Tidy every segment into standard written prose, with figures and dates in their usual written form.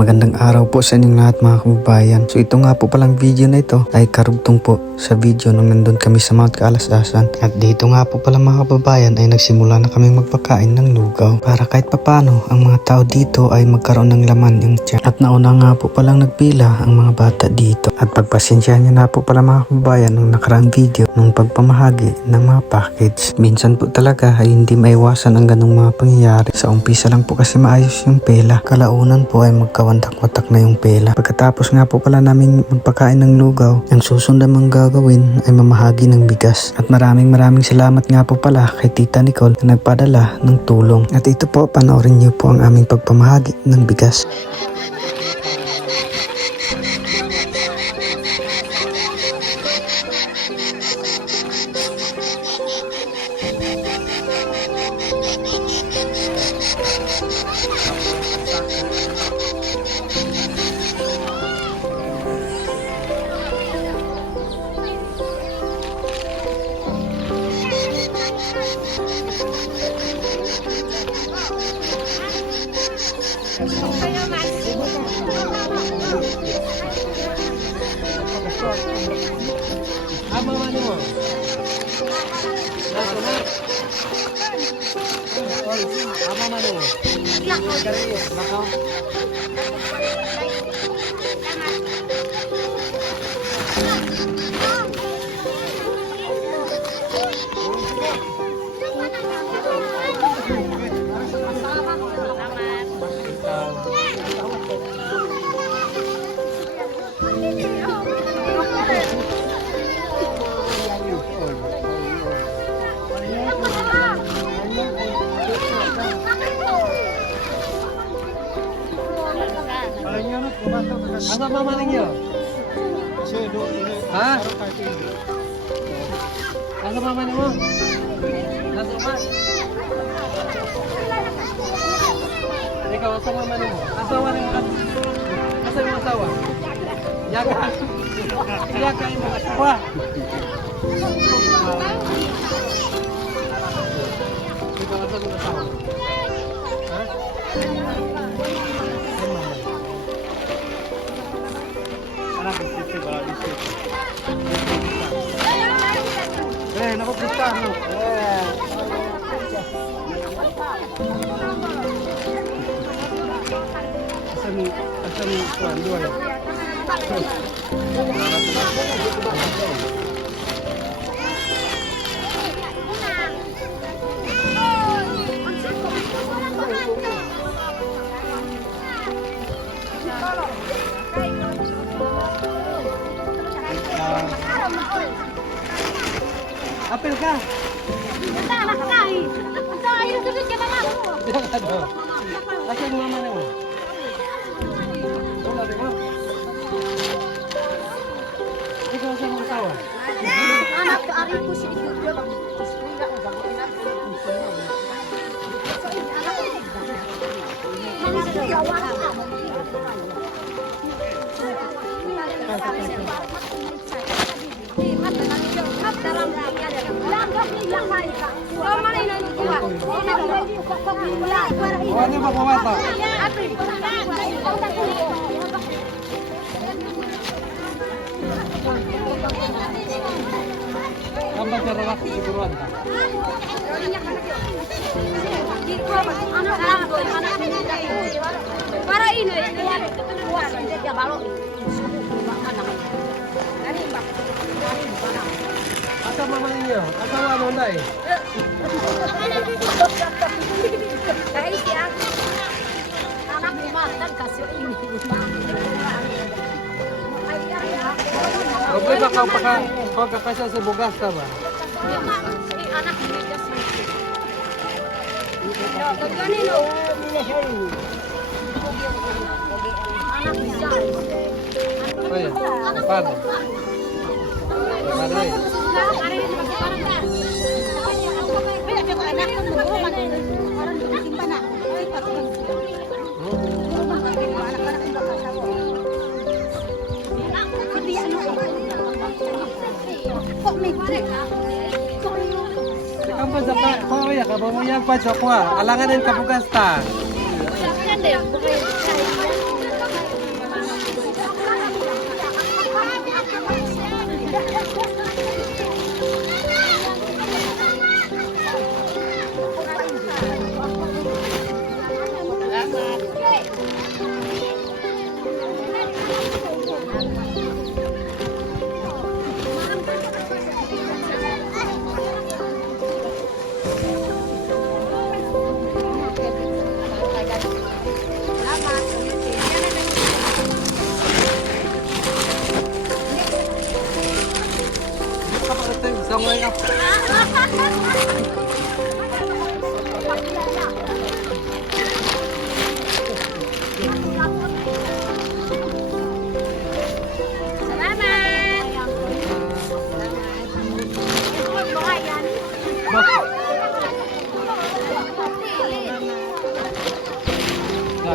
magandang araw po sa inyong lahat mga kababayan. So ito nga po palang video na ito ay karugtong po sa video nung nandun kami sa Mount Kaalasasan. At dito nga po palang mga kababayan ay nagsimula na kaming magpakain ng lugaw para kahit papano ang mga tao dito ay magkaroon ng laman yung tiyan. At nauna nga po palang nagpila ang mga bata dito. At pagpasensyahan niyo na po pala mga kababayan nung nakaraang video nung pagpamahagi ng mga package. Minsan po talaga ay hindi maiwasan ang ganong mga pangyayari. Sa umpisa lang po kasi maayos yung pela. Kalaunan po ay magkawatak-watak na yung pela. Pagkatapos nga po pala namin magpakain ng lugaw, ang susunod mong gagawin ay mamahagi ng bigas. At maraming salamat nga po pala kay Tita Nicole na nagpadala ng tulong. At ito po, panoorin niyo po ang aming pagpamahagi ng bigas. Apa mana mo? Apa mana mo? Bakaw. Apa mama niyo? Ha? Asa mama niyo? Nasa ba? Ikaw, asa mama niyo? Asawa niyo? Asa yung asawa? Yaga. Yaga yung asawa. Ikaw, asa yung asawa? Ha? Naku pista no. Asan kuan dua ya. Apel ka? Basta anak ka eh. Basta ayun sunod ka na lang. Asa yung mama mo? Wala di mo? Ikaw sa mga asawa? Anak ka ari ko si Igor bang iskuya o bang inak ko. Mami sa yawa ka. Ano ba kumata? Kamu cara waktu siguruan ka? Para ini ya balok. Asa mama ninyo? Asawa mo na eh. Dahil siya anak ni Matan kasi ini. Okay ba pagkakasya sa bugas ka ba? Anak ni kasi. Ganino. Anak niya. Ay, paano? Paano eh? Ikaw ba sa pa? Oh, ya, kabamuyang pa, Chokwa. Alangan yung kabugas ta. Isang way up.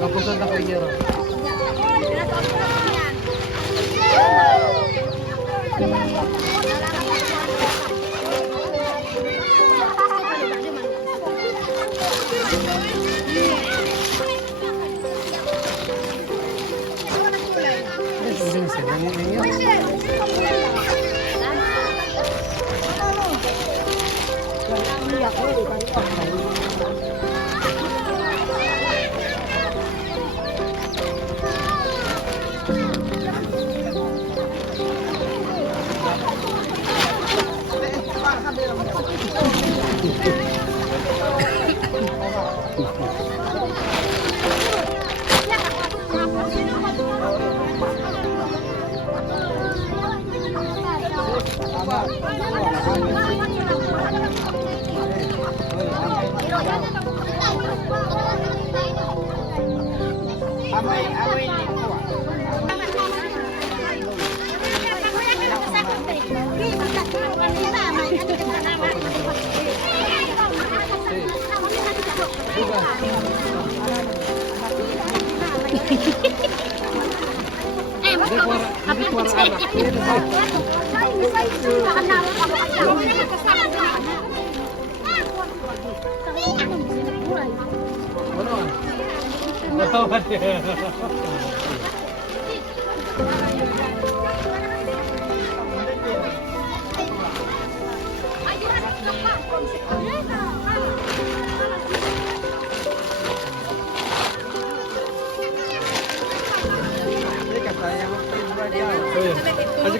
Kapusan na kayo Gero.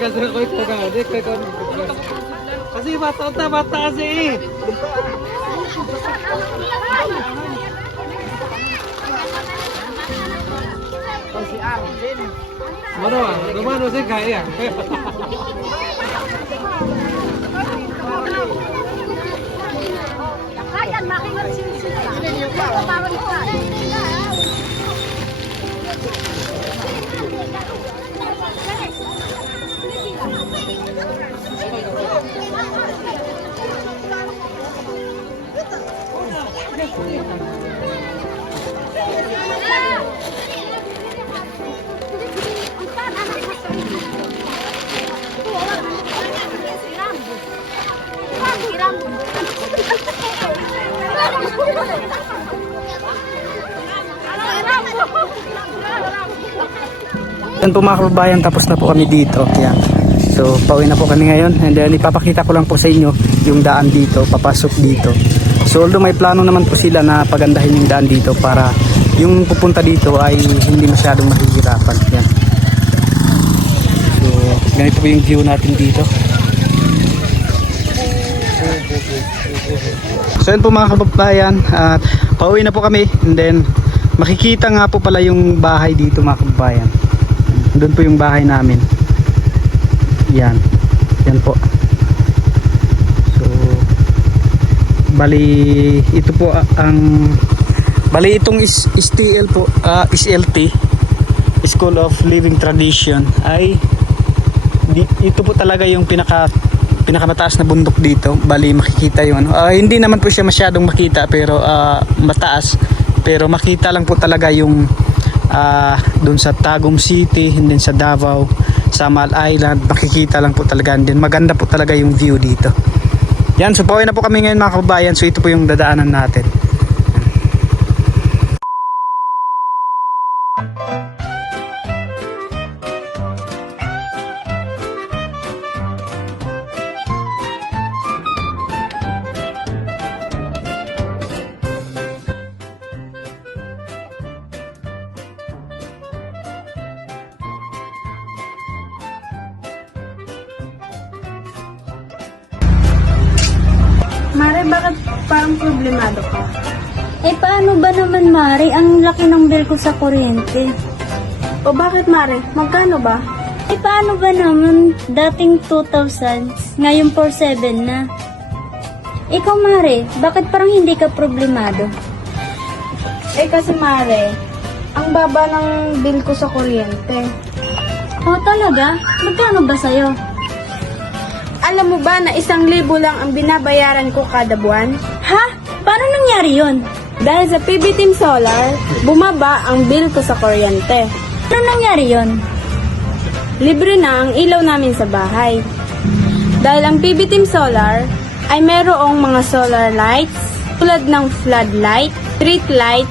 Kasi ko ito ka, di ko kasi bata kasi eh. Si Arvin. Rumano sih kaya. Ayan, makingarsin-sin ka. Parang ka. Yan po mga kababayan, tapos na po kami dito. Yan. So pauwi na po kami ngayon, and then ipapakita ko lang po sa inyo yung daan dito, papasok dito. So although may plano naman po sila na pagandahin yung daan dito para yung pupunta dito ay hindi masyadong mahihirapan. Yan. So ganito po yung view natin dito. So yun po mga kababayan, at pauwi na po kami, and then makikita nga po pala yung bahay dito mga kababayan. Doon po yung bahay namin. Yan. Yan po. So bali ito po ang bali itong STL po, SLT, School of Living Tradition, ay ito po talaga yung pinakamataas na bundok dito. Bali makikita yung hindi naman po siya masyadong makita, pero mataas, pero makita lang po talaga yung doon sa Tagum City, and then sa Davao, sa Mal Island, makikita lang po talaga, and then maganda po talaga yung view dito. Yan, so pauwi na po kami ngayon mga kababayan. So ito po yung dadaanan natin. Mare, bakit parang problemado ka? Eh paano ba naman, Mari? Ang laki ng bill ko sa kuryente. O bakit, Mare? Magkano ba? Eh paano ba naman? Dating 2,000, ngayon 4,700 na. Ikaw, Mari, bakit parang hindi ka problemado? Eh kasi, Mare, ang baba ng bill ko sa kuryente. Oh, talaga? Magkano ba sa'yo? Alam mo ba na 1,000 lang ang binabayaran ko kada buwan? Ha? Paano nangyari yun? Dahil sa PB Team Solar, bumaba ang bill ko sa kuryente. Paano nangyari yun? Libre na ang ilaw namin sa bahay. Dahil ang PB Team Solar ay merong mga solar lights tulad ng floodlight, street light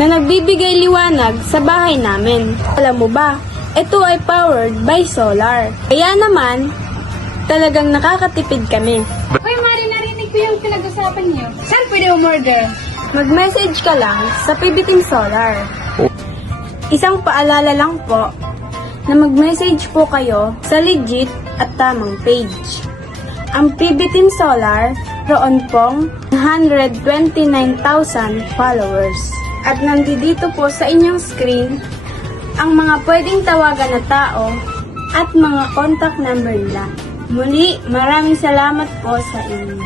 na nagbibigay liwanag sa bahay namin. Alam mo ba, ito ay powered by solar. Kaya naman, talagang nakakatipid kami. Hoy, Mari, narinig ko yung pinag-usapan niyo. Saan pwede umorder? Mag-message ka lang sa PB Team Solar. Isang paalala lang po na mag-message po kayo sa legit at tamang page. Ang PB Team Solar, roon pong 129,000 followers. At nandito po sa inyong screen ang mga pwedeng tawagan na tao at mga contact number nila. Muli, maraming salamat po sa inyo.